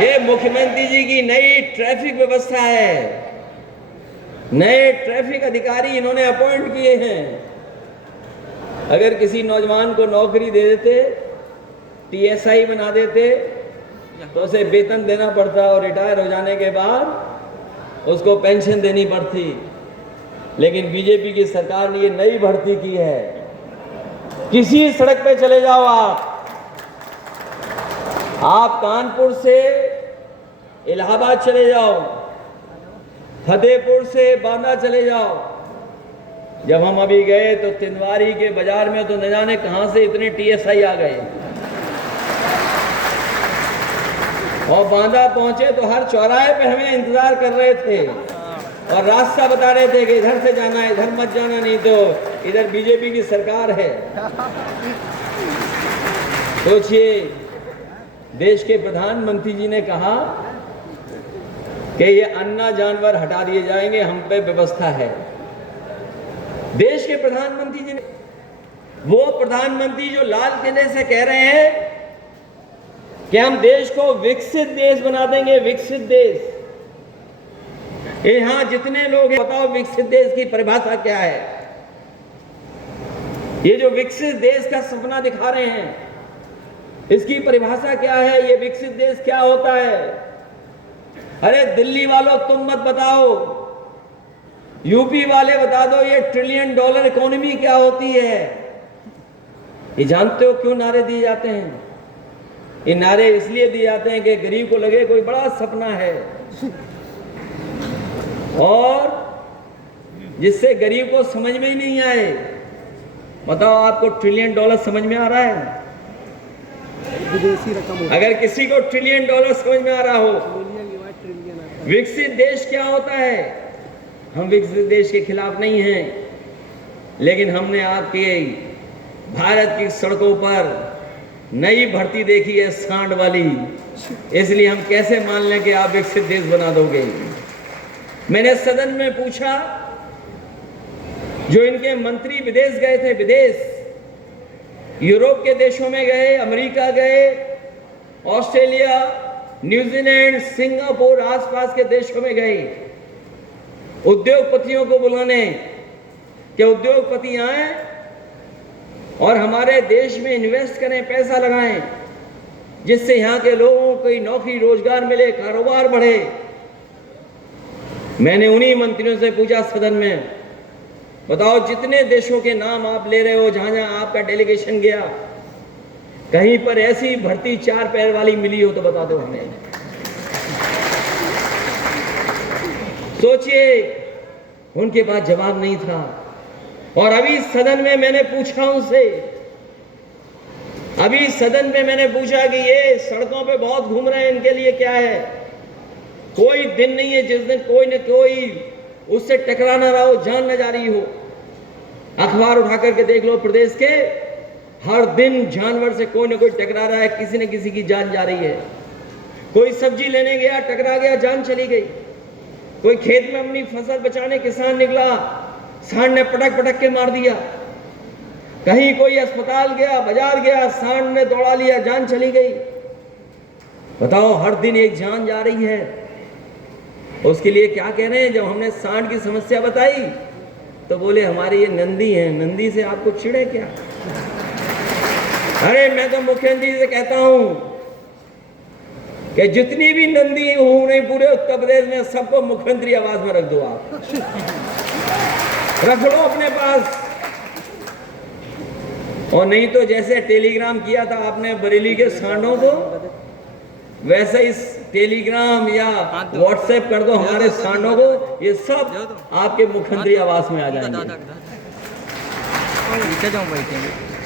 ये मुख्यमंत्री जी की नई ट्रैफिक व्यवस्था है, नए ट्रैफिक अधिकारी इन्होंने अपॉइंट किए हैं। अगर किसी नौजवान को नौकरी दे देते, टीएसआई बना देते, तो उसे वेतन देना पड़ता और रिटायर हो जाने के बाद उसको पेंशन देनी पड़ती। लेकिन बीजेपी की सरकार ने ये नई भर्ती की है। किसी सड़क पे चले जाओ, आप कानपुर से इलाहाबाद चले जाओ, फतेहपुर से बांदा चले जाओ। जब हम अभी गए तो तिंदवारी के बाजार में तो न जाने कहां से इतने टीएसआई आ गए, और बांदा पहुंचे तो हर चौराहे पे हमें इंतजार कर रहे थे और रास्ता बता रहे थे कि इधर से जाना है, इधर मत जाना, नहीं तो इधर बीजेपी की सरकार है। सोचिए, देश के प्रधानमंत्री जी ने कहा कि ये अन्ना जानवर हटा दिए जाएंगे, हम पे व्यवस्था है। देश के प्रधानमंत्री जी ने, वो प्रधानमंत्री जो लाल किले से कह रहे हैं कि हम देश को विकसित देश बना देंगे, विकसित देश। यहां जितने लोग हैं, बताओ विकसित देश की परिभाषा क्या है? ये जो विकसित देश का सपना दिखा रहे हैं, इसकी परिभाषा क्या है? ये विकसित देश क्या होता है? अरे दिल्ली वालों, तुम मत बताओ, यूपी वाले बता दो, ये $1 ट्रिलियन इकोनॉमी क्या होती है? ये जानते हो क्यों नारे दिए जाते हैं? ये नारे इसलिए दिए जाते हैं कि गरीब को लगे कोई बड़ा सपना है, और जिससे गरीब को समझ में ही नहीं आए। बताओ, आपको $1 ट्रिलियन समझ में आ रहा है? विदेशी रकम। अगर किसी को $1 ट्रिलियन समझ में आ रहा हो, विकसित देश क्या होता है? हम विकसित देश के खिलाफ नहीं हैं, लेकिन हमने आपके भारत की सड़कों पर नई भर्ती देखी है, सांड वाली, इसलिए हम कैसे मान लें कि आप विकसित देश बना दोगे? मैंने सदन में पूछा, जो इनके मंत्री विदेश गए थे, विदेश, यूरोप के देशों में गए, अमेरिका गए, ऑस्ट्रेलिया, न्यूजीलैंड, सिंगापुर, आसपास के देशों में गए उद्योगपतियों को बुलाने कि उद्योगपति आए और हमारे देश में इन्वेस्ट करें, पैसा लगाएं, जिससे यहां के लोगों को नौकरी रोजगार मिले, कारोबार बढ़े। मैंने उन्हीं मंत्रियों से पूछा सदन में, बताओ जितने देशों के नाम आप ले रहे हो, जहां जहां आपका डेलीगेशन गया, कहीं पर ऐसी भर्ती 4 पैर वाली मिली हो तो बता दो हमें। सोचिए, उनके पास जवाब नहीं था। और अभी सदन में मैंने पूछा उनसे, अभी सदन में मैंने पूछा कि ये सड़कों पे बहुत घूम रहे हैं, इनके लिए क्या है? कोई दिन नहीं है जिस दिन कोई न कोई उससे टकरा ना रहा हो, जान न जा रही हो। अखबार उठा करके देख लो, प्रदेश के हर दिन जानवर से कोई न कोई टकरा रहा है, किसी न किसी की जान जा रही है। कोई सब्जी लेने गया, टकरा गया, जान चली गई। कोई खेत में अपनी फसल बचाने किसान निकला, सांड ने पटक पटक के मार दिया। कहीं कोई अस्पताल गया, बाजार गया, सांड ने दौड़ा लिया, जान चली गई। बताओ, हर दिन एक जान जा रही है। उसके लिए क्या कह रहे हैं? जब हमने सांड की समस्या बताई तो बोले हमारे ये नंदी हैं, नंदी से आपको चिढ़े क्या? अरे मैं तो मुख्यमंत्री से कहता हूं कि जितनी भी नंदी घूम रही पूरे उत्तर प्रदेश में, सबको मुख्यमंत्री आवास में रख दो। आप रख लो अपने पास। और नहीं तो जैसे टेलीग्राम किया था आपने बरेली के सांडों को, वैसे इस टेलीग्राम या व्हाट्सएप कर दो हमारे सांडों को, ये सब आपके मुख्यमंत्री आवास में आ जाएंगे।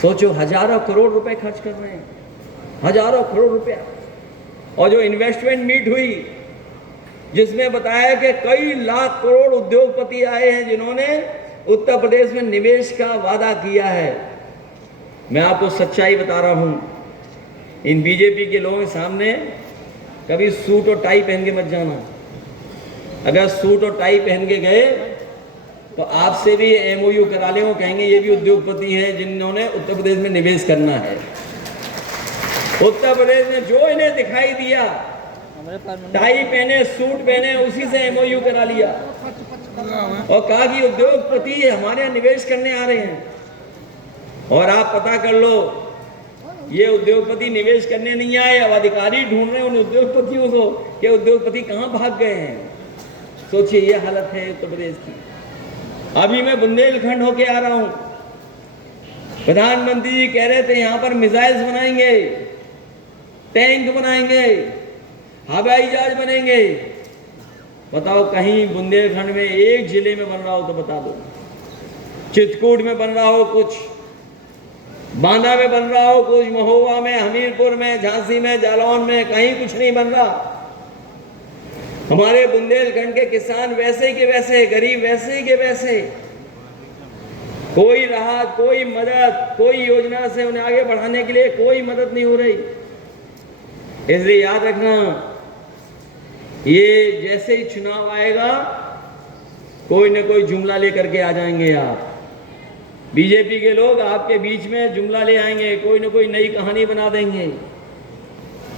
सोचो, हजारों करोड़ रुपए खर्च कर रहे हैं, हजारों करोड़ रुपया। और जो इन्वेस्टमेंट मीट हुई, जिसमें बताया कि कई लाख करोड़ उद्योगपति आए हैं जिन्होंने उत्तर प्रदेश में निवेश का वादा किया है। मैं आपको सच्चाई बता रहा हूं, इन बीजेपी के लोगों के सामने कभी सूट और टाई पहन के मत जाना। अगर सूट और टाई पहन के गए तो आपसे भी एमओयू करा ले, वो कहेंगे ये भी उद्योगपति हैं जिन्होंने उत्तर प्रदेश में निवेश करना है। उत्तर प्रदेश में जो इन्हें दिखाई दिया टाई पहने, सूट पहने, उसी से एमओयू करा लिया और कहा कि उद्योगपति हमारे यहाँ निवेश करने आ रहे हैं। और आप पता कर लो, ये उद्योगपति निवेश करने नहीं आए, अब अधिकारी ढूंढ रहे हैं उन उद्योगपतियों को कि उद्योगपति कहां भाग गए हैं। सोचिए ये हालत है उत्तर प्रदेश की। अभी मैं बुंदेलखंड होके आ रहा हूं, प्रधानमंत्री जी कह रहे थे यहां पर मिसाइल्स बनाएंगे, टैंक बनाएंगे, हवाई जहाज बनेंगे। बताओ कहीं बुंदेलखंड में एक जिले में बन रहा हो तो बता दो। चित्रकूट में बन रहा हो कुछ, बांदा में बन रहा हो कुछ, महोबा में, हमीरपुर में, झांसी में, जालौन में, कहीं कुछ नहीं बन रहा। हमारे बुंदेलखंड के किसान वैसे के वैसे, गरीब वैसे के वैसे, कोई राहत, कोई मदद, कोई योजना से उन्हें आगे बढ़ाने के लिए कोई मदद नहीं हो रही। इसलिए याद रखना, ये जैसे ही चुनाव आएगा कोई न कोई जुमला लेकर के आ जाएंगे। आप बीजेपी के लोग आपके बीच में जुमला ले आएंगे, कोई न कोई नई कहानी बना देंगे।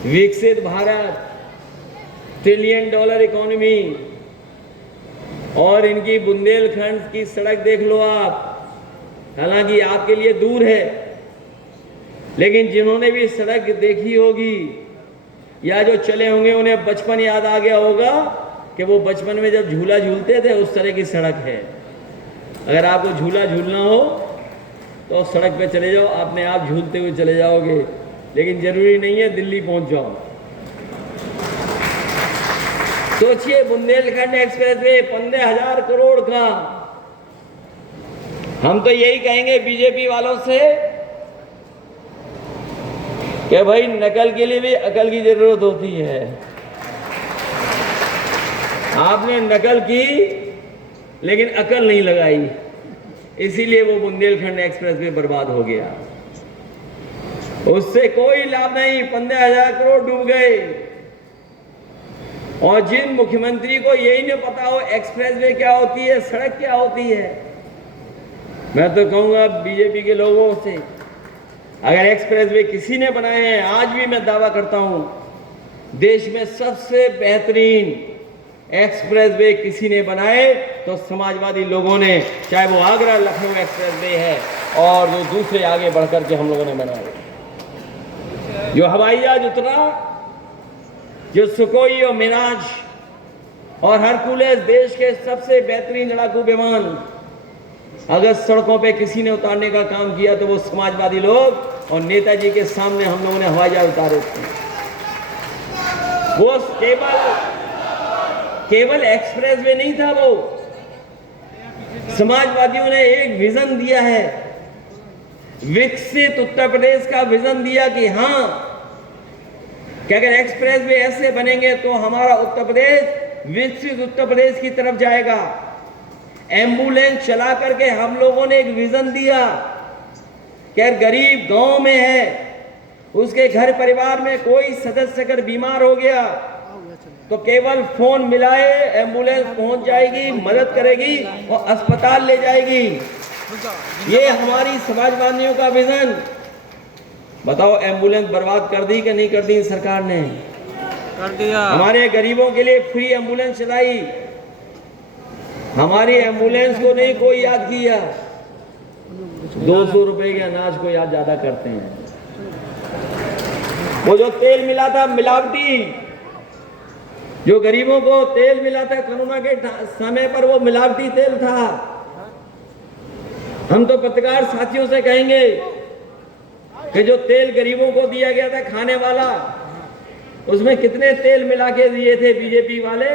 विकसित भारत, $1 ट्रिलियन इकोनॉमी, और इनकी बुंदेलखंड की सड़क देख लो आप। हालांकि आपके लिए दूर है, लेकिन जिन्होंने भी सड़क देखी होगी या जो चले होंगे उन्हें बचपन याद आ गया होगा कि वो बचपन में जब झूला झूलते थे उस तरह की सड़क है। अगर आपको झूला झूलना हो तो सड़क पे चले जाओ, अपने आप झूलते हुए चले जाओगे, लेकिन जरूरी नहीं है दिल्ली पहुंच जाओ। सोचिए बुंदेलखंड एक्सप्रेस वे 15,000 करोड़ का। हम तो यही कहेंगे बीजेपी वालों से कि भाई नकल के लिए भी अकल की जरूरत होती है। आपने नकल की लेकिन अकल नहीं लगाई, इसीलिए वो बुंदेलखंड एक्सप्रेस वे बर्बाद हो गया। उससे कोई लाभ नहीं, 15,000 करोड़ डूब गए। और जिन मुख्यमंत्री को यही नहीं पता हो एक्सप्रेस वे क्या होती है, सड़क क्या होती है, मैं तो कहूंगा बीजेपी के लोगों से, अगर एक्सप्रेस वे किसी ने बनाए हैं, आज भी मैं दावा करता हूं देश में सबसे बेहतरीन एक्सप्रेस वे किसी ने बनाए तो समाजवादी लोगों ने, चाहे वो आगरा लखनऊ एक्सप्रेस वे है और जो दूसरे आगे बढ़कर के हम लोगों ने बनाए। जो हवाई जहाज उतरा, जो सुकोई और मिराज और हरकुलेस, देश के सबसे बेहतरीन लड़ाकू विमान, अगर सड़कों पे किसी ने उतारने का काम किया तो वो समाजवादी लोग और नेताजी के सामने हम लोगों ने हवाई जहाज उतारे थे। वो केवल एक्सप्रेस वे नहीं था, वो समाजवादियों ने एक विजन दिया है, विकसित उत्तर प्रदेश का विजन दिया कि हां कि अगर एक्सप्रेस वे ऐसे बनेंगे तो हमारा उत्तर प्रदेश विकसित उत्तर प्रदेश की तरफ जाएगा। एम्बुलेंस चला करके हम लोगों ने एक विजन दिया कि अगर गरीब गांव में है, उसके घर परिवार में कोई सदस्य अगर बीमार हो गया तो केवल फोन मिलाए एम्बुलेंस पहुंच जाएगी, मदद करेगी और अस्पताल ले जाएगी। ये हमारी समाजवादियों का विजन। बताओ एम्बुलेंस बर्बाद कर दी कि नहीं कर दी सरकार ने? कर दिया। हमारे गरीबों के लिए फ्री एम्बुलेंस चलाई, हमारी एम्बुलेंस को नहीं कोई याद किया। 200 रुपए के अनाज को याद ज्यादा करते हैं। वो जो तेल मिला था मिलावटी, जो गरीबों को तेल मिला था कोरोना के समय पर, वो मिलावटी तेल था। हम तो पत्रकार साथियों से कहेंगे कि जो तेल गरीबों को दिया गया था खाने वाला, उसमें कितने तेल मिला के दिए थे बीजेपी वाले?